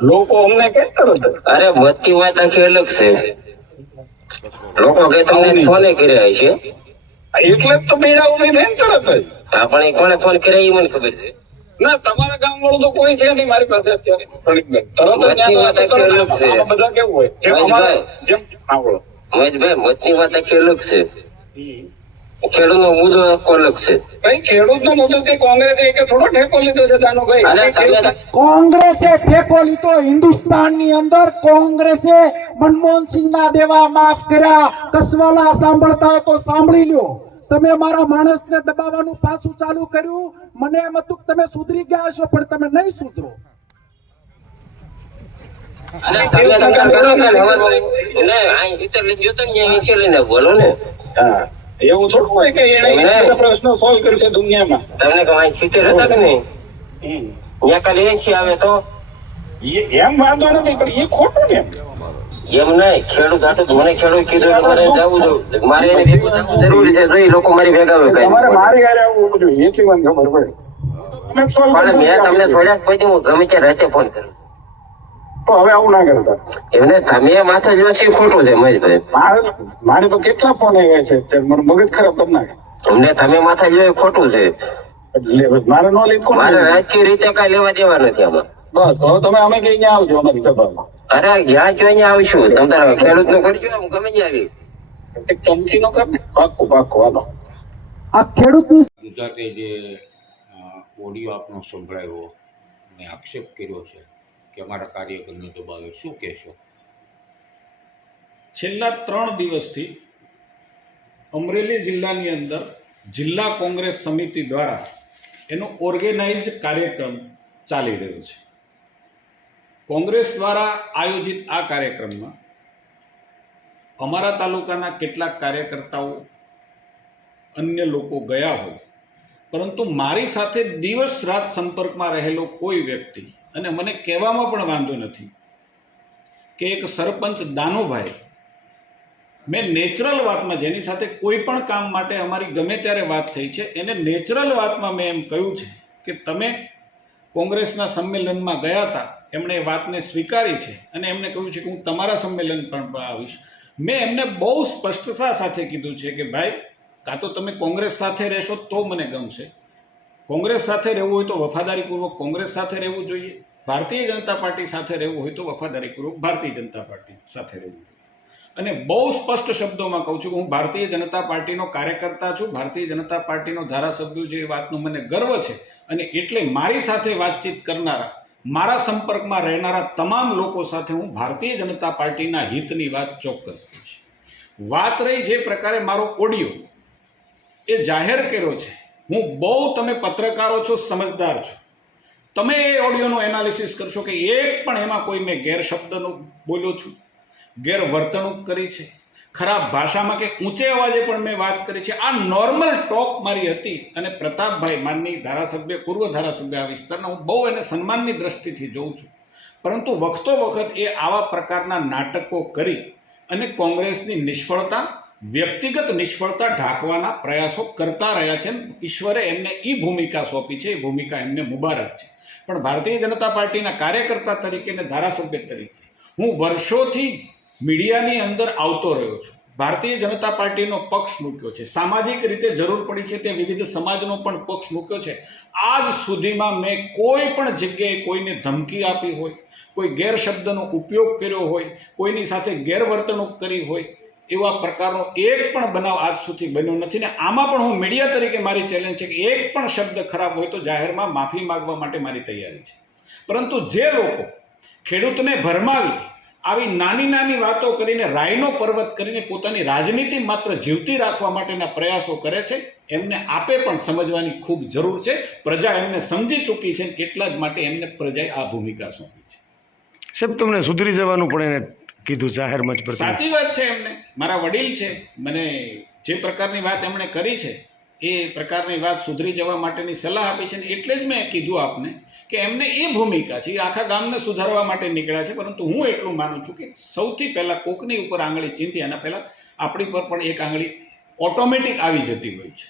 લોકો અમને કે અરે મતની વાત આખી અલગ છે લોકો કે તમને ફોને કર્યા છે. એટલે તો બેડા ઊભી થઈને તરત જ પણ એ કોને ફોન કર્યા એ મને ખબર છે. ના તમારા ગામ વાળું તો કોઈ છે નહીં મારી પાસે અત્યારે. તરત જ બધા કેવું હોય? હા મહેશભાઈ મતની વાત આખી અલગ છે ખેડૂતનો મુદ્દો અલગ છે. ભાઈ ખેડૂતનો મુદ્દો તે કોંગ્રેસે એક થોડો ઠેકો લીધો છે દાનુભાઈ કોંગ્રેસે ઠેકો લીધો હિન્દુસ્તાનની અંદર કોંગ્રેસે મનમોહન સિંહના દેવા માફ કર્યા. કસવાલા સાંભળતા હોય તો સાંભળી લ્યો. તમે મારા માણસને દબાવવાનું પાછું ચાલુ કર્યું. મને એમ હતું તમે સુધરી ગયા છો પણ તમે નહીં સુધરો. અરે તમે નકાર કરો કે હવારમાં ને અહીં ભીતર લઈ ગયો તો ને બોલો ને. હા. એવું થોડું હોય કે એને પ્રશ્નો સોલ્વ કરશે દુનિયામાં. તમને કે અહીં સિત્તેર હતા કે નહીં? ત્યાં કાલે એસી આવે તો? એમ વાંધો નથી પણ એ ખોટું ને એમ. નહીં ખેડૂત સાથે મને ખેડૂત કીધું મારે જવું જોઈએ મારે એને ભેગું થવું જરૂરી છે તો એ લોકો મારી ભેગા હોય મારે મારી ઘરે આવવું જોઈએ એથી મને ખબર પડે. પણ મેં તમને સોડ્યા છોડ્યા પછી હું ગમે ત્યાં રાતે ફોન કરું તો હવે આવું ના કરતા. એમને તમે માથા જો છે ખોટું છે મહેશભાઈ મારે મારે તો કેટલા ફોન આવ્યા છે અત્યારે મારું મગજ ખરાબ કરી નાખે. અમને તમે માથા જો ખોટું છે. એટલે મારે નો લીધ મારે રાજકીય રીતે કઈ લેવા દેવા નથી આમાં. બસ હવે તમે અમે કઈ ત્યાં આવજો અમારી સભામાં. અરે જ્યાં જો અહીંયા આવશું? તમે તારા ખેડૂતનું કરજો હું ગમે ત્યાં આવી. એક ચમચી નો કર ને. પાક્કું પાક્કું હાલો. આ ખેડૂત ગુજરાતે જે ઓડિયો આપનો સંભળાયો અને આક્ષેપ કર્યો છે કે અમારા કાર્યકરને દબાવે શું કહેશો? છેલ્લા ત્રણ દિવસથી અમરેલી જિલ્લાની અંદર જિલ્લા કોંગ્રેસ સમિતિ દ્વારા એનો ઓર્ગેનાઇઝ કાર્યક્રમ ચાલી રહ્યો છે. કોંગ્રેસ દ્વારા આયોજિત આ કાર્યક્રમમાં અમારા તાલુકાના કેટલાક કાર્યકર્તાઓ, અન્ય લોકો ગયા હોય, પરંતુ મારી સાથે દિવસ રાત સંપર્કમાં રહેલો કોઈ વ્યક્તિ અને મને કહેવામાં પણ વાંધો નથી કે એક સરપંચ દાનુભાઈ, મેં નેચરલ વાતમાં જેની સાથે કોઈ પણ કામ માટે અમારી ગમે ત્યારે વાત થઈ છે, એને નેચરલ વાતમાં મેં એમ કહ્યું છે કે તમે કોંગ્રેસના સંમેલનમાં ગયા હતા, એમણે એ વાતને સ્વીકારી છે અને એમને કહ્યું છે કે હું તમારા સંમેલન પણ આવીશ. મેં એમને બહુ સ્પષ્ટતા સાથે કીધું છે કે ભાઈ, કાં તો તમે કોંગ્રેસ સાથે રહેશો તો મને ગમશે. કોંગ્રેસ સાથે રહેવું હોય તો વફાદારીપૂર્વક કોંગ્રેસ સાથે રહેવું જોઈએ. ભારતીય જનતા પાર્ટી સાથે રહેવું હોય તો વફાદારીપૂર્વક ભારતીય જનતા પાર્ટી સાથે રહેવું જોઈએ. અને બહુ સ્પષ્ટ શબ્દોમાં કહું છું કે હું ભારતીય જનતા પાર્ટીનો કાર્યકર્તા છું. ભારતીય જનતા પાર્ટીનો ધારાસભ્ય છે, એ વાતનો મને ગર્વ છે. અને એટલે મારી સાથે વાતચીત કરનારા, મારા સંપર્કમાં રહેનારા તમામ લોકો સાથે હું ભારતીય જનતા પાર્ટીના હિતની વાત ચોક્કસ કહીશ. વાત રહી જે પ્રકારે મારો ઓડિયો એ જાહેર કર્યો છે. હું બહુ તમે પત્રકારો છો, સમજદાર છો. તમે એ ઓડિયોનું એનાલિસિસ કરશો કે એક પણ એમાં કોઈ મેં ગેરશબ્દનું બોલ્યો છું ગેરવર્તણૂક કરી છે, ખરાબ ભાષામાં કે ઊંચે અવાજે પણ મેં વાત કરી છે. આ નોર્મલ ટોક મારી હતી અને પ્રતાપભાઈ માનની ધારાસભ્ય, પૂર્વ ધારાસભ્ય આ વિસ્તારના, હું બહુ એને સન્માનની દ્રષ્ટિથી જોઉં છું. પરંતુ વખતો વખત એ આવા પ્રકારના નાટકો કરી અને કોંગ્રેસની નિષ્ફળતા વ્યક્તિગત નિષ્ફળતા ઢાંકવાના પ્રયાસો કરતા રહ્યા છે. ઈશ્વરે એમને એ ભૂમિકા સોંપી છે. એ ભૂમિકા એમને મુબારક છે. પણ ભારતીય જનતા પાર્ટીના કાર્યકર્તા તરીકે અને ધારાસભ્ય તરીકે હું વર્ષોથી મીડિયાની અંદર આવતો રહ્યો છું. ભારતીય જનતા પાર્ટીનો પક્ષ મૂક્યો છે. સામાજિક રીતે જરૂર પડી છે તે વિવિધ સમાજનો પણ પક્ષ મૂક્યો છે. આજ સુધીમાં મેં કોઈ પણ જગ્યાએ કોઈને ધમકી આપી હોય, કોઈ ગેરશબ્દનો ઉપયોગ કર્યો હોય, કોઈની સાથે ગેરવર્તણૂક કરી હોય એવા પ્રકારનો એક પણ બનાવ આજ સુધી બન્યો નથી ને આમાં પણ હું મીડિયા તરીકે મારી ચેલેન્જ છે કે એક પણ શબ્દ ખરાબ હોય તો જાહેરમાં માફી માંગવા માટે મારી તૈયારી છે. પરંતુ જે લોકો ખેડૂતને ભરમાવી આવી નાની નાની વાતો કરીને રાયનો પર્વત કરીને પોતાની રાજનીતિ માત્ર જીવતી રાખવા માટેના પ્રયાસો કરે છે, એમને આપે પણ સમજવાની ખૂબ જરૂર છે. પ્રજા એમને સમજી ચૂકી છે એટલા જ માટે એમને પ્રજાએ આ ભૂમિકા સોંપી છે. સાહેબ, તમને સુધરી જવાનું પણ એને કીધું જાહેર મંચ પર સાચી વાત છે એમને. મારા વડીલ છે. મને જે પ્રકારની વાત એમણે કરી છે, એ પ્રકારની વાત સુધરી જવા માટેની સલાહ આપી છે ને એટલે જ મેં કીધું આપને કે એમને એ ભૂમિકા છે આખા ગામને સુધારવા માટે નીકળ્યા છે, પરંતુ હું એટલું માનું છું કે સૌથી પહેલાં કોકની ઉપર આંગળી ચીંધી એના પહેલાં આપણી પર પણ એક આંગળી ઓટોમેટિક આવી જતી હોય છે.